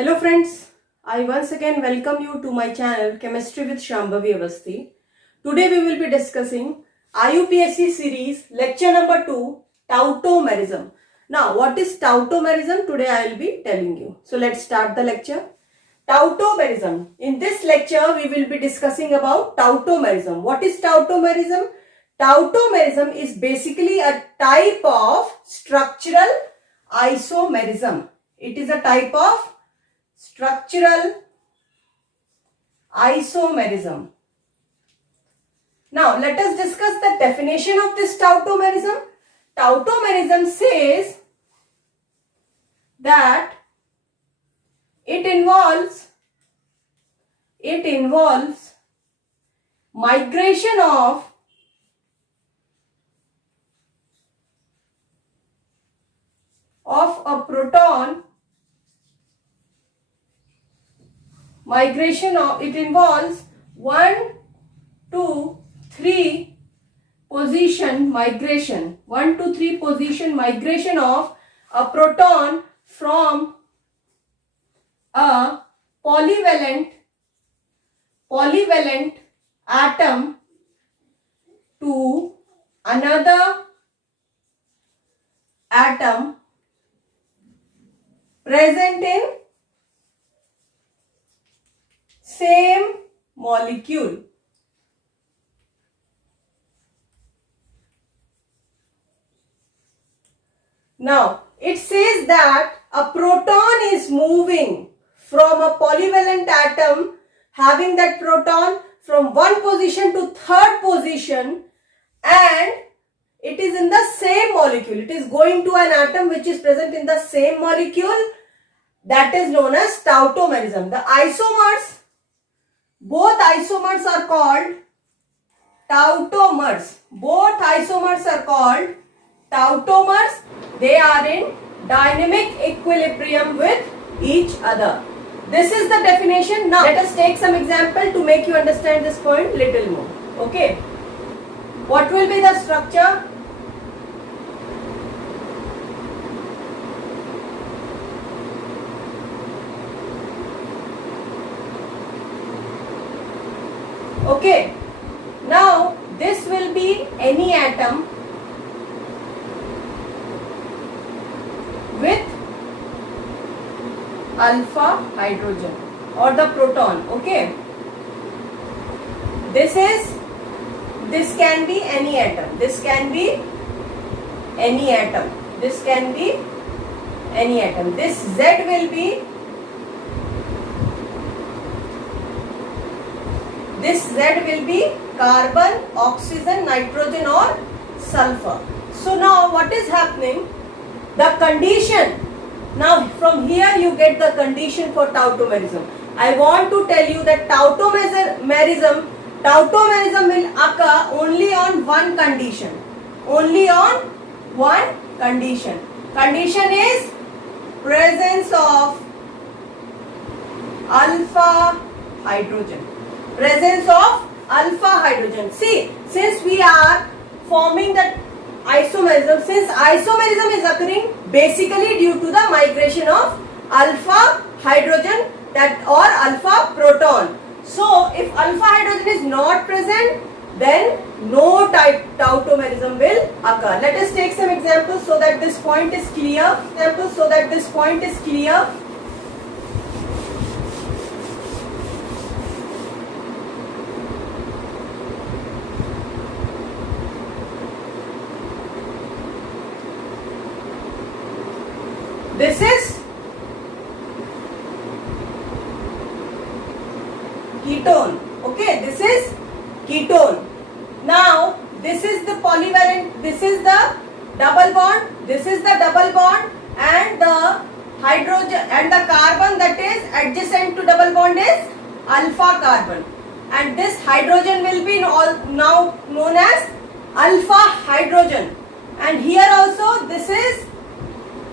Hello friends, I once again welcome you to my channel Chemistry with Shambhavi Avasthi. Today we will be discussing IUPSC series lecture number 2, tautomerism. Now what is tautomerism? Today I will be telling you. So let's start the lecture. Tautomerism. In this lecture we will be discussing about tautomerism. What is tautomerism? Tautomerism is basically a type of structural isomerism. It is a type of structural isomerism. Now let us discuss the definition of this tautomerism. Tautomerism says that it involves migration of a proton. It involves 1, 2, 3 position migration. 1 to 3 position migration of a proton from a polyvalent atom to another atom present in same molecule. Now, it says that a proton is moving from a polyvalent atom, having that proton from one position to third position, and it is in the same molecule. It is going to an atom which is present in the same molecule. That is known as tautomerism. The isomers, both isomers are called tautomers. Both isomers are called tautomers. They are in dynamic equilibrium with each other. This is the definition. Now let us take some example to make you understand this point little more. Okay. What will be the structure? Okay, now this will be any atom with alpha hydrogen or the proton. Okay, this can be any atom. This can be any atom. This can be any atom. This Z will be carbon, oxygen, nitrogen or sulfur. So now what is happening? The condition. Now from here you get the condition for tautomerism. I want to tell you that tautomerism will occur only on one condition. Only on one condition. Condition is presence of alpha hydrogen. Presence of alpha hydrogen. See, since we are forming the isomerism, since isomerism is occurring basically due to the migration of alpha hydrogen or alpha proton. So, if alpha hydrogen is not present, then no tautomerism will occur. Let us take some examples so that this point is clear. This is ketone. Okay, this is ketone. Now, this is the polyvalent, this is the double bond, and the hydrogen and the carbon that is adjacent to double bond is alpha carbon. And this hydrogen will be now known as alpha hydrogen. And here also this is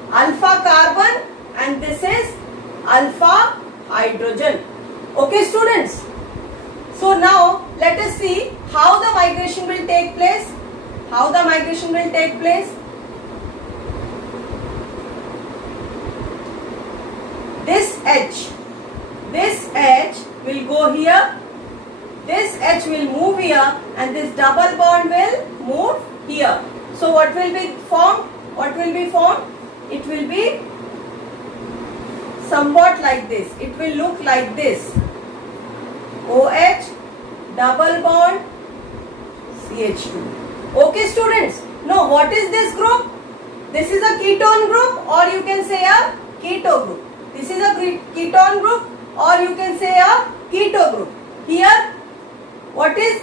alpha carbon and this is alpha hydrogen. Okay students, so now let us see how the migration will take place. This H. This H will go here, this H will move here, and this double bond will move here. So what will be formed? What will be formed? It will be somewhat like this. It will look like this. OH, double bond, CH2. Okay students. Now what is this group? This is a ketone group, or you can say a keto group. This is a ketone group, or you can say a keto group. Here, what is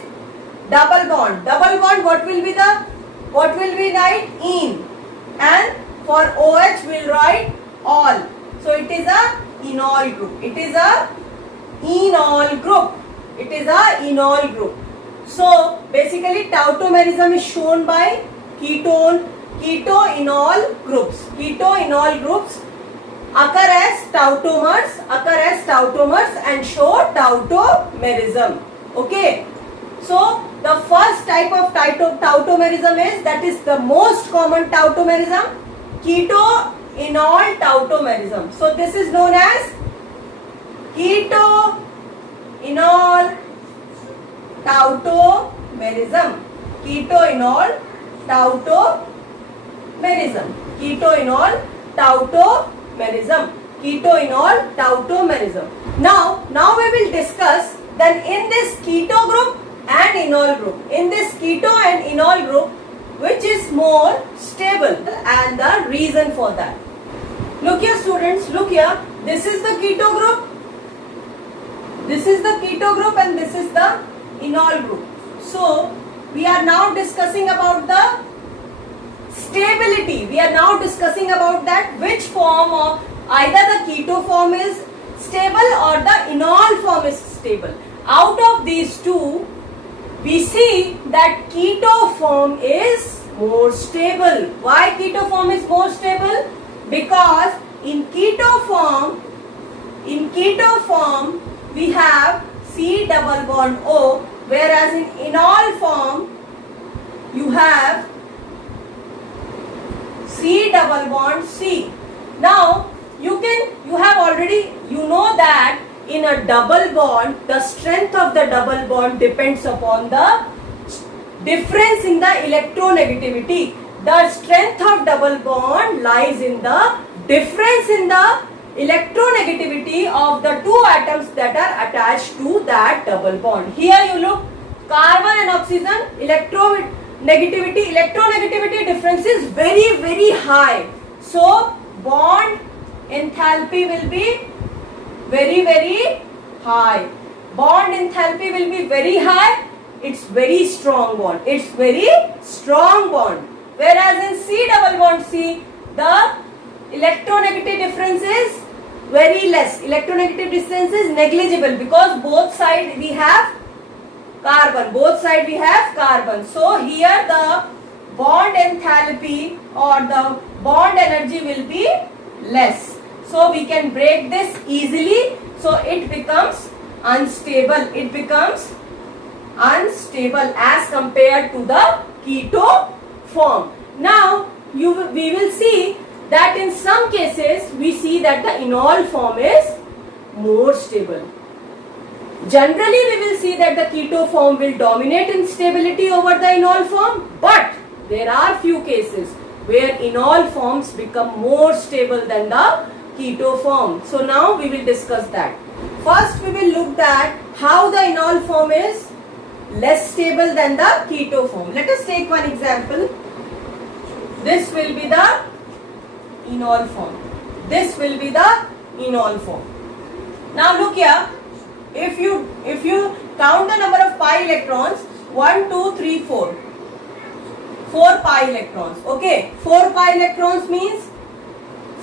double bond? Double bond, what will be write? In. And for OH we'll write all. So it is a enol group. It is a enol group. It is a enol group. So basically tautomerism is shown by keto-enol groups. Keto-enol groups occur as tautomers and show tautomerism. Okay. So the first type of tautomerism is the most common tautomerism, keto-enol tautomerism. So this is known as keto-enol tautomerism. Keto-enol tautomerism. Keto-enol tautomerism. Keto-enol tautomerism. Now we will discuss then in this keto group and enol group. In this keto and enol group, which is more stable, and the reason for that. Look here students, look here. This is the keto group. This is the keto group and this is the enol group. So we are now discussing about the stability. We are now discussing about that which form of either the keto form is stable or the enol form is stable. Out of these two, we see that keto form is more stable. Why keto form is more stable? Because in keto form we have C double bond O, whereas in enol form you have C double bond C. Now you know that in a double bond, the strength of the double bond depends upon the difference in the electronegativity. The strength of double bond lies in the difference in the electronegativity of the two atoms that are attached to that double bond. Here you look, carbon and oxygen electronegativity difference is very, very high. So bond enthalpy will be very, very high. Bond enthalpy will be very high. It's very strong bond. It's very strong bond. Whereas in C double bond C, the electronegative difference is very less. Electronegative difference is negligible because both sides we have carbon. So here the bond enthalpy or the bond energy will be less. So we can break this easily. So it becomes unstable. It becomes unstable as compared to the keto form. Now we will see that in some cases we see that the enol form is more stable. Generally we will see that the keto form will dominate in stability over the enol form, but there are few cases where enol forms become more stable than the keto form. So now we will discuss that. First we will look at how the enol form is less stable than the keto form. Let us take one example. This will be the enol form. This will be the enol form. Now look here. If you count the number of pi electrons, 1, 2, 3, 4. 4 pi electrons. Okay. 4 pi electrons means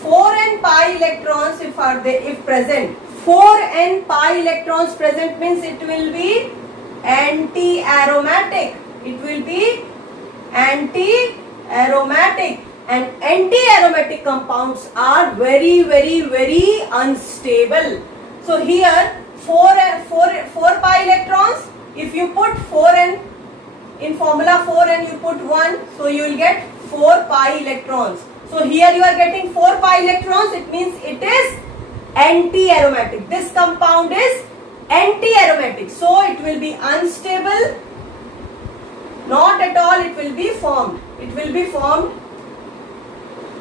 4n pi electrons if present. 4n pi electrons present means it will be anti-aromatic. It will be anti-aromatic. And anti-aromatic compounds are very, very, very unstable. So here 4 pi electrons, if you put 4n in formula 4n you put 1, so you will get 4 pi electrons. So here you are getting 4 pi electrons, it means it is anti-aromatic. This compound is anti-aromatic. So it will be unstable. Not at all it will be formed. It will be formed.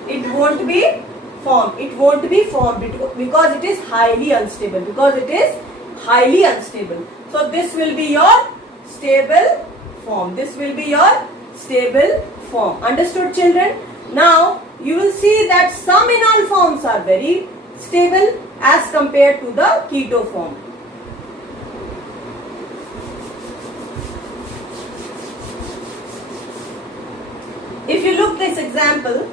It won't be formed. It won't be formed because it is highly unstable. Because it is highly unstable. So this will be your stable form. This will be your stable form. Understood, children? Now you will see that some enol forms are very stable as compared to the keto form. If you look this example,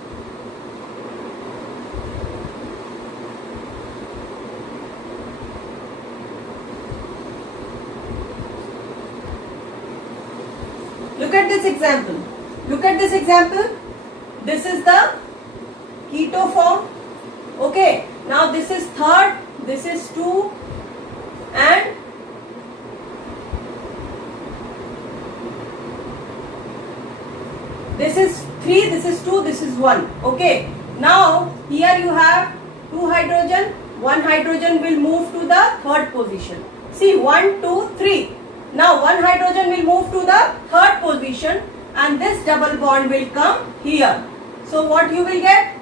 look at this example. Look at this example. This is the keto form. Okay. Now this is third, this is 2 and this is 3, this is 2, this is 1. Okay. Now here you have 2 hydrogen, 1 hydrogen will move to the third position. See 1, 2, 3. Now 1 hydrogen will move to the third position and this double bond will come here. So what you will get?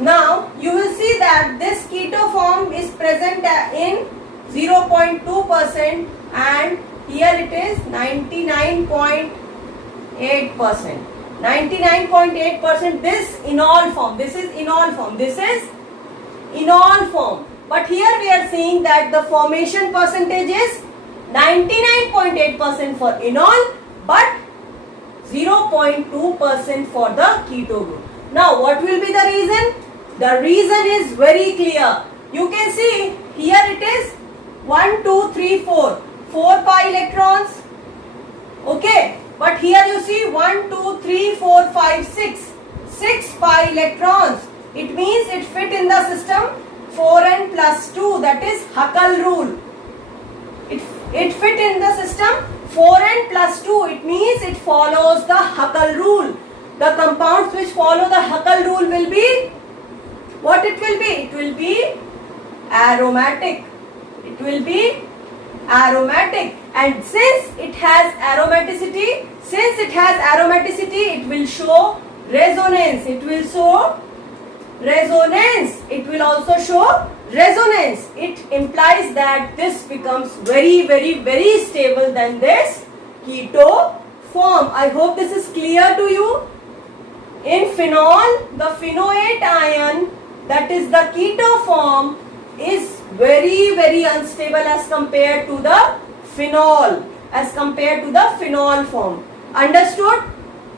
Now you will see that this keto form is present in 0.2% and here it is 99.8%. 99.8% this enol form. This is enol form. This is enol form. But here we are seeing that the formation percentage is 99.8% for enol but 0.2% for the keto group. Now what will be the reason? The reason is very clear. You can see here it is 1, 2, 3, 4. 4 pi electrons. Okay. But here you see 1, 2, 3, 4, 5, 6. 6 pi electrons. It means it fit in the system 4n plus 2. That is Huckel rule. It fit in the system 4n plus 2. It means it follows the Huckel rule. The compounds which follow the Huckel rule will be, what it will be? It will be aromatic. It will be aromatic. And since it has aromaticity, it will show resonance. It will show resonance. It will also show resonance. It implies that this becomes very, very, very stable than this keto form. I hope this is clear to you. In phenol, the phenoate ion, that is the keto form, is very, very unstable as compared to the phenol, form. Understood?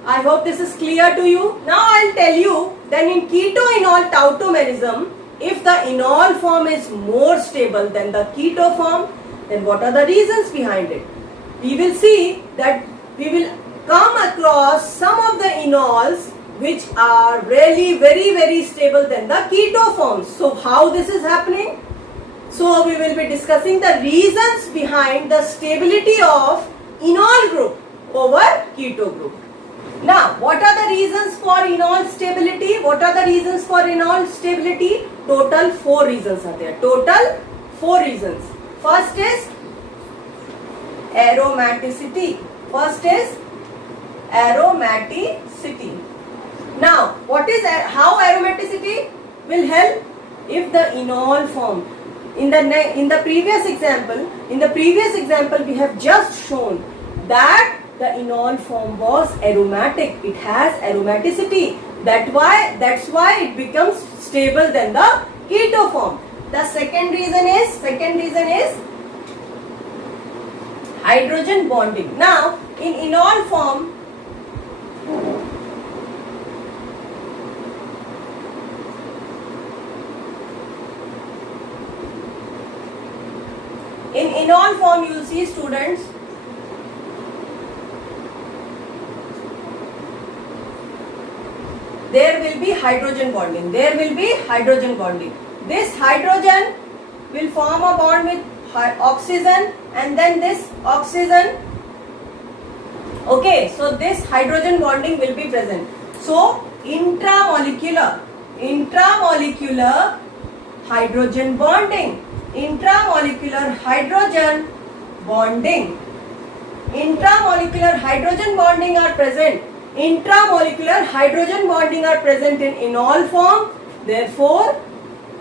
I hope this is clear to you. Now I'll tell you, then in keto-enol tautomerism, if the enol form is more stable than the keto form, then what are the reasons behind it? We will see that we will come across some of the enols which are really very, very stable than the keto forms. So how this is happening? So we will be discussing the reasons behind the stability of enol group over keto group. Now, what are the reasons for enol stability? Total 4 reasons are there. First is aromaticity. Now, how aromaticity will help? If the enol form, in the previous example we have just shown that the enol form was aromatic. It has aromaticity. That's why it becomes stable than the keto form. The second reason is hydrogen bonding. Now, in enol form, you will see, students, there will be hydrogen bonding. This hydrogen will form a bond with oxygen and then this oxygen. Okay, so this hydrogen bonding will be present. So intramolecular hydrogen bonding, intramolecular hydrogen bonding, intramolecular hydrogen bonding are present. Intramolecular hydrogen bonding are present in enol form. Therefore,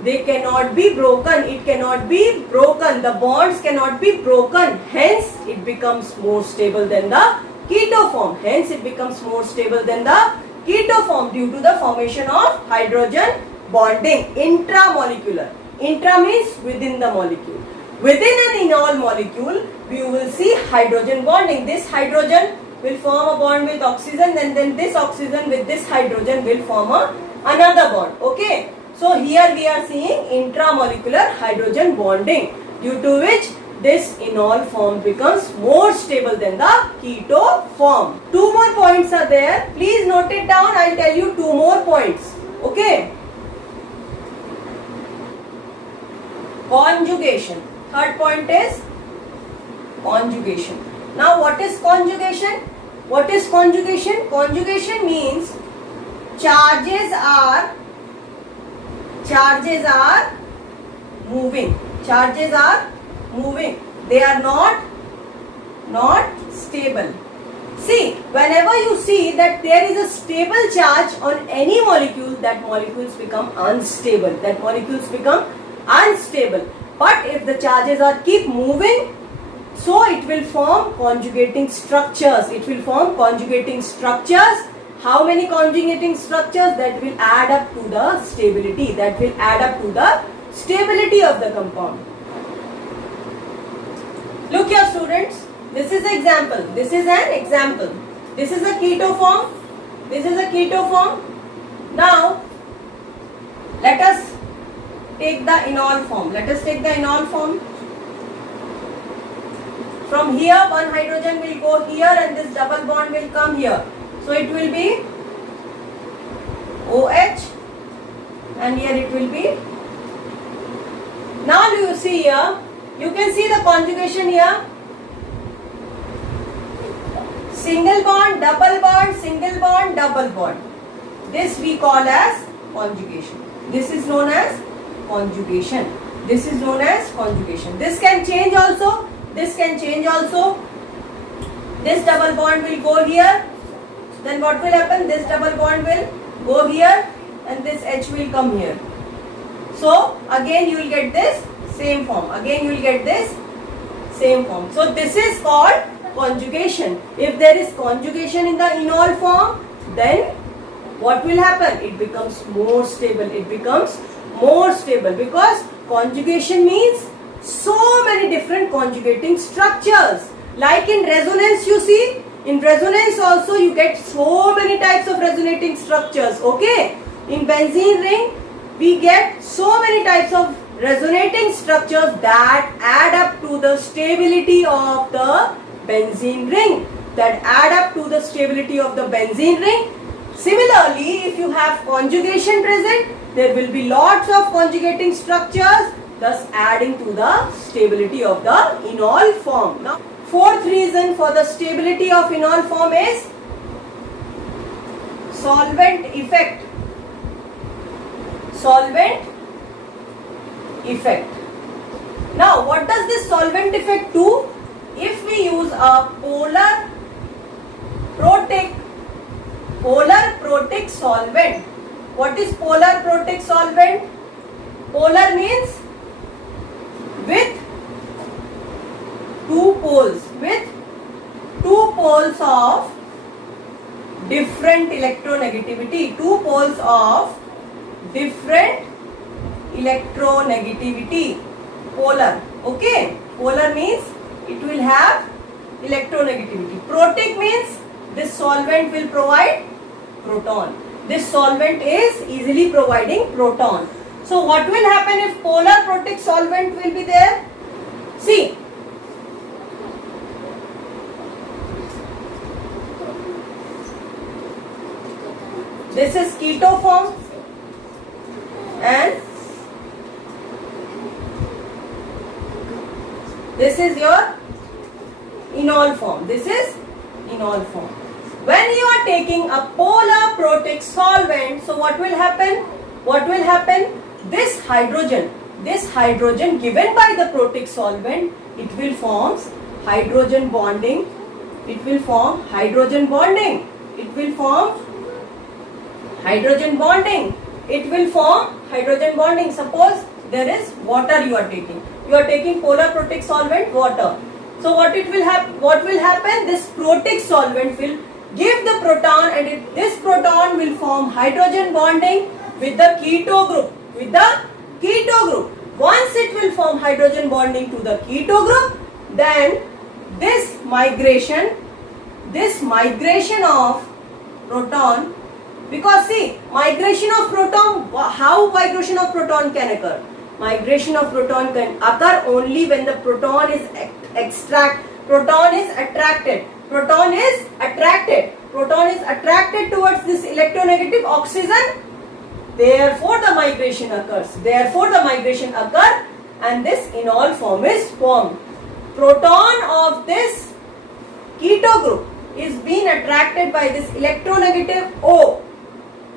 they cannot be broken. It cannot be broken. The bonds cannot be broken. Hence, it becomes more stable than the keto form. Hence, it becomes more stable than the keto form due to the formation of hydrogen bonding. Intramolecular. Intra means within the molecule. Within an enol molecule, we will see hydrogen bonding. This hydrogen will form a bond with oxygen and then this oxygen with this hydrogen will form another bond. Okay. So here we are seeing intramolecular hydrogen bonding, due to which this enol form becomes more stable than the keto form. Two more points are there. Please note it down. I will tell you two more points. Okay. Conjugation. Third point is conjugation. Now what is conjugation? What is conjugation? Conjugation means charges are moving. Charges are moving. They are not stable. See, whenever you see that there is a stable charge on any molecule, that molecules become unstable. That molecules become unstable. But if the charges are keep moving, so it will form conjugating structures. It will form conjugating structures. How many conjugating structures? That will add up to the stability. That will add up to the stability of the compound. Look here students. This is an example. This is an example. This is a keto form. This is a keto form. Now, let us take the enol form. Let us take the enol form. From here, one hydrogen will go here and this double bond will come here. So it will be OH and here it will be. Now you see here, you can see the conjugation here. Single bond, double bond, single bond, double bond. This we call as conjugation. This is known as conjugation. This is known as conjugation. This can change also. This can change also. This double bond will go here. Then what will happen? This double bond will go here and this H will come here. So again you will get this same form. Again you will get this same form. So this is called conjugation. If there is conjugation in the enol form, then what will happen? It becomes more stable. It becomes more stable because conjugation means so many different conjugating structures. Like in resonance, you see, in resonance also you get so many types of resonating structures. Okay, in benzene ring we get so many types of resonating structures that add up to the stability of the benzene ring. That add up to the stability of the benzene ring. Similarly, if you have conjugation present, there will be lots of conjugating structures, thus adding to the stability of the enol form. Now, fourth reason for the stability of enol form is solvent effect. Solvent effect. Now, what does this solvent effect do? If we use a polar protic solvent. What is polar protic solvent? Polar means with two poles of different electronegativity. Two poles of different electronegativity. Polar. Okay. Polar means it will have electronegativity. Protic means this solvent will provide proton. This solvent is easily providing proton. So what will happen if polar protic solvent will be there? See, this is keto form and This is your enol form. This is enol form. When you are taking a polar protic solvent, so what will happen? What will happen? This hydrogen given by the protic solvent, it will form hydrogen bonding. It will form hydrogen bonding. It will form hydrogen bonding. It will form hydrogen bonding. Suppose there is water you are taking. You are taking polar protic solvent, water. So what will happen? This protic solvent will give the proton, and this proton will form hydrogen bonding with the keto group. With the keto group. Once it will form hydrogen bonding to the keto group, then this migration of proton, because see, migration of proton, how migration of proton can occur? Migration of proton can occur only when the proton is attracted. Proton is attracted towards this electronegative oxygen. Therefore the migration occurs. And this enol form is formed. Proton of this keto group is being attracted by this electronegative O.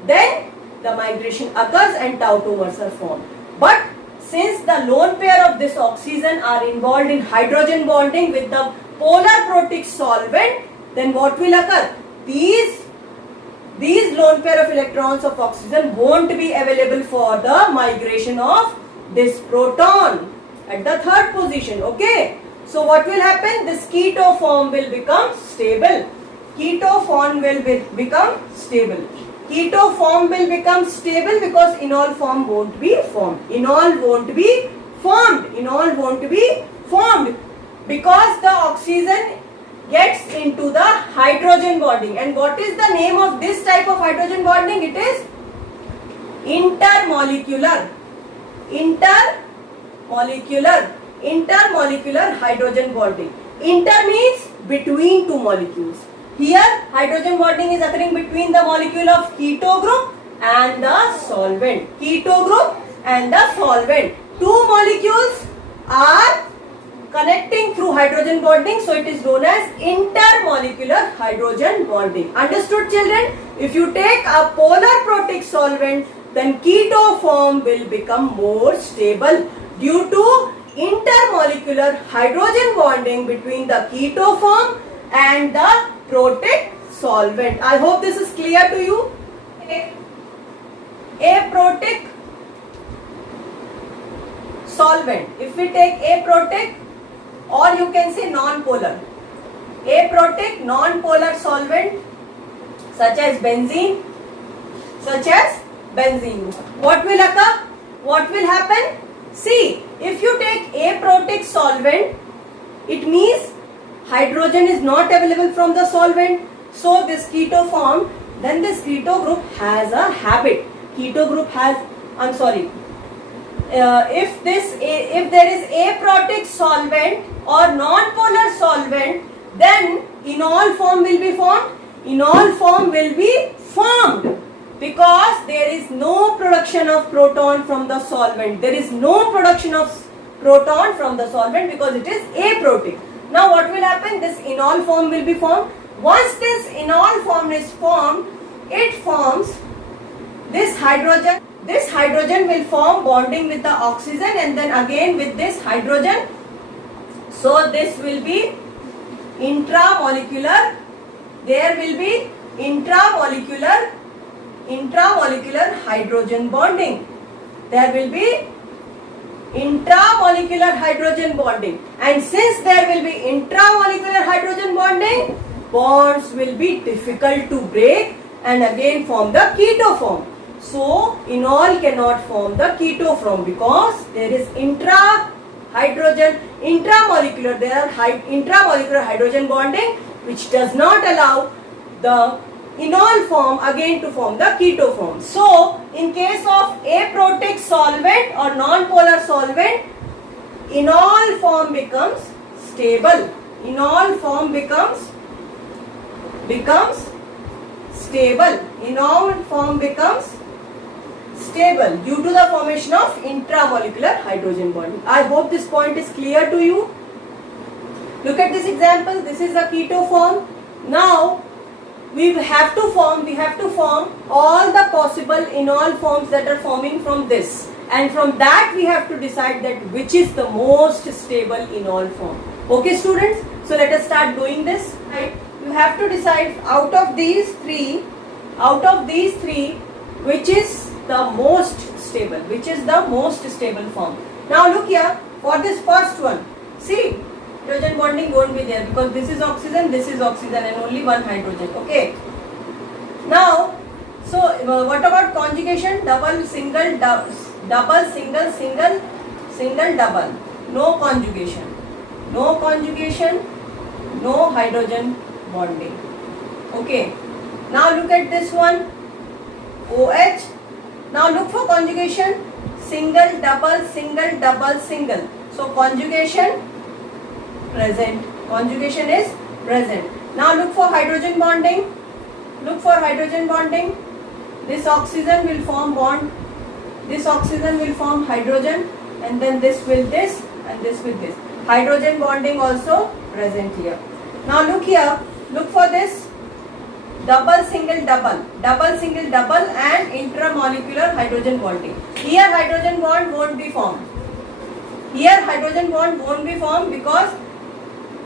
Then the migration occurs and tautomers are formed. But since the lone pair of this oxygen are involved in hydrogen bonding with the polar protic solvent, then what will occur? These lone pair of electrons of oxygen won't be available for the migration of this proton at the third position. Okay. So what will happen? This keto form will become stable. Keto form will become stable. Keto form will become stable because enol form won't be formed. Enol won't be formed because the oxygen gets into the hydrogen bonding. And what is the name of this type of hydrogen bonding? It is intermolecular hydrogen bonding. Inter means between two molecules. Here hydrogen bonding is occurring between the molecule of keto group and the solvent. Keto group and the solvent. Two molecules are connecting through hydrogen bonding, so it is known as intermolecular hydrogen bonding. Understood, children? If you take a polar protic solvent, then keto form will become more stable due to intermolecular hydrogen bonding between the keto form and the protic solvent. I hope this is clear to you. Aprotic solvent. If we take aprotic, or you can say non-polar. Aprotic non-polar solvent such as benzene. What will occur? What will happen? See, if you take aprotic solvent, it means hydrogen is not available from the solvent. So this keto form, then this keto group has a habit. Keto group has, if there is aprotic solvent or non-polar solvent, then enol form will be formed. Enol form will be formed because there is no production of proton from the solvent. There is no production of proton from the solvent because it is aprotic. Now what will happen? This enol form will be formed. Once this enol form is formed, it forms this hydrogen. This hydrogen will form bonding with the oxygen and then again with this hydrogen. So this will be intramolecular. There will be intramolecular hydrogen bonding. There will be intramolecular hydrogen bonding. And since there will be intramolecular hydrogen bonding, bonds will be difficult to break and again form the keto form. So enol cannot form the keto form because there is intramolecular hydrogen bonding, which does not allow the enol form again to form the keto form. So in case of aprotic solvent or non-polar solvent, enol form becomes stable. Enol form becomes stable. Enol form becomes stable due to the formation of intramolecular hydrogen bonding. I hope this point is clear to you. Look at this example. This is a keto form. Now we have to form all the possible enol forms that are forming from this, and from that we have to decide that which is the most stable enol form. Okay students, so let us start doing this. Right, you have to decide out of these three which is the most stable form. Now look here, for this first one, see, hydrogen bonding won't be there because this is oxygen and only one hydrogen. Okay, now so what about conjugation? Double, single, double, single, double. No conjugation, no hydrogen bonding. Okay, now look at this one, OH. Now look for conjugation, single, double, single. So conjugation present. Conjugation is present. Now look for hydrogen bonding. This oxygen will form bond. This oxygen will form hydrogen, and then this will this, and this will this. Hydrogen bonding also present here. Now look here. Look for this double, single, double, and intramolecular hydrogen bonding. Here hydrogen bond won't be formed. Because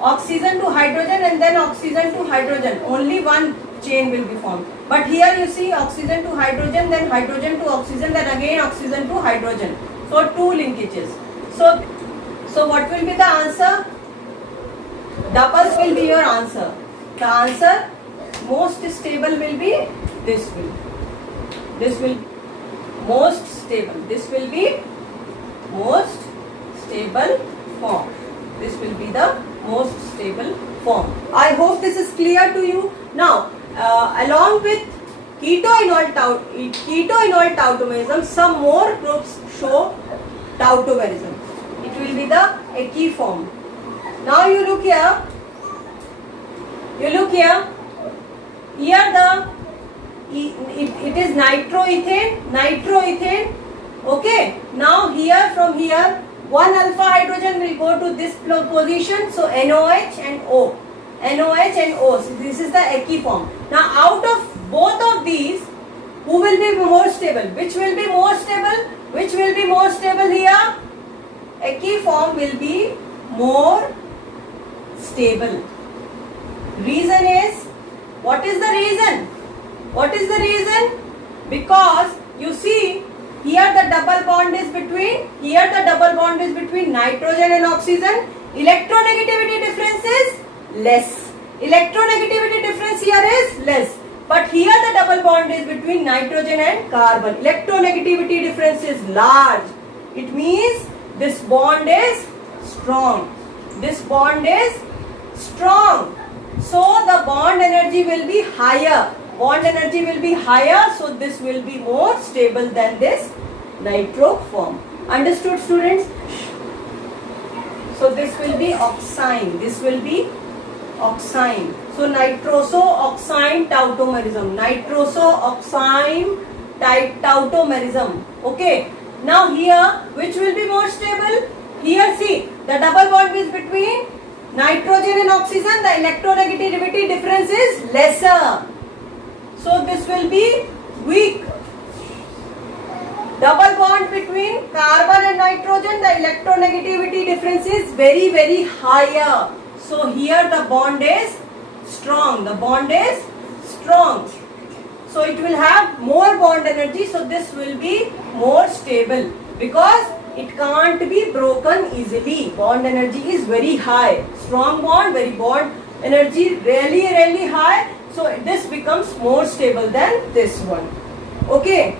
oxygen to hydrogen and then oxygen to hydrogen, only one chain will be formed. But here you see oxygen to hydrogen, then hydrogen to oxygen, then again oxygen to hydrogen. So two linkages. So what will be the answer? Doubles will be your answer. The answer most stable will be this will. This will most stable. This will be most stable form. This will be the most stable form. I hope this is clear to you. Now, along with keto-enol tautomerism, some more groups show tautomerism. It will be the Ecke form. Now you look here. Here it is nitroethane. Okay. Now here, from here, one alpha hydrogen will go to this position. So NOH and O. So this is the Ecke form. Now out of both of these, who will be more stable? Which will be more stable here? Ecke form will be more stable. Reason is, what is the reason? Because you see here the double bond is between nitrogen and oxygen. Electronegativity difference is less. Electronegativity difference here is less. But here the double bond is between nitrogen and carbon. Electronegativity difference is large. It means this bond is strong. So the bond energy will be higher. So this will be more stable than this nitro form. Understood, students? So this will be oxime. So nitroso-oxime tautomerism. Okay. Now here, which will be more stable? Here see, the double bond is between nitrogen and oxygen. The electronegativity difference is lesser. So this will be weak. Double bond between carbon and nitrogen, the electronegativity difference is very, very higher. So here the bond is strong. So it will have more bond energy. So this will be more stable because it can't be broken easily. Bond energy is very high. Strong bond, bond energy really high. So this becomes more stable than this one. Okay.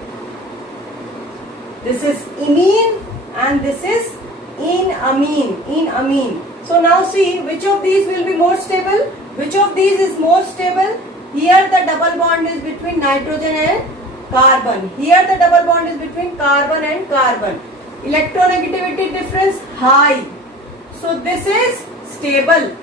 This is imine and this is enamine. So now see which of these will be more stable. Which of these is more stable? Here the double bond is between nitrogen and carbon. Here the double bond is between carbon and carbon. Electronegativity difference high. So this is stable.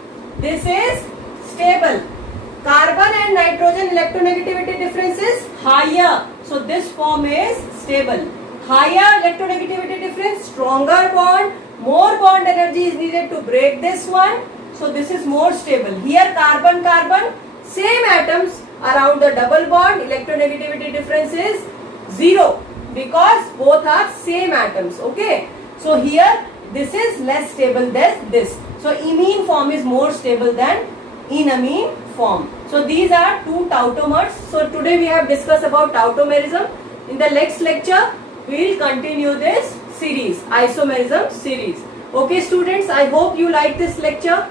Carbon and nitrogen electronegativity difference is higher. So this form is stable. Higher electronegativity difference, stronger bond, more bond energy is needed to break this one. so this is more stable. Here carbon carbon, same atoms around the double bond, electronegativity difference is 0 because both are same atoms. Okay, so here this is less stable than this. So imine form is more stable than enamine form. So these are two tautomers. So today we have discussed about tautomerism. In the next lecture we will continue this series, isomerism series. Okay students, I hope you like this lecture.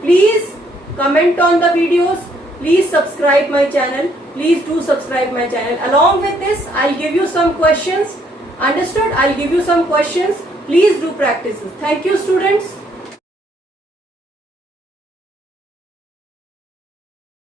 Please comment on the videos. Please subscribe my channel. Please do subscribe my channel. Along with this, I'll give you some questions. Understood? I'll give you some questions. Please do practices. Thank you students.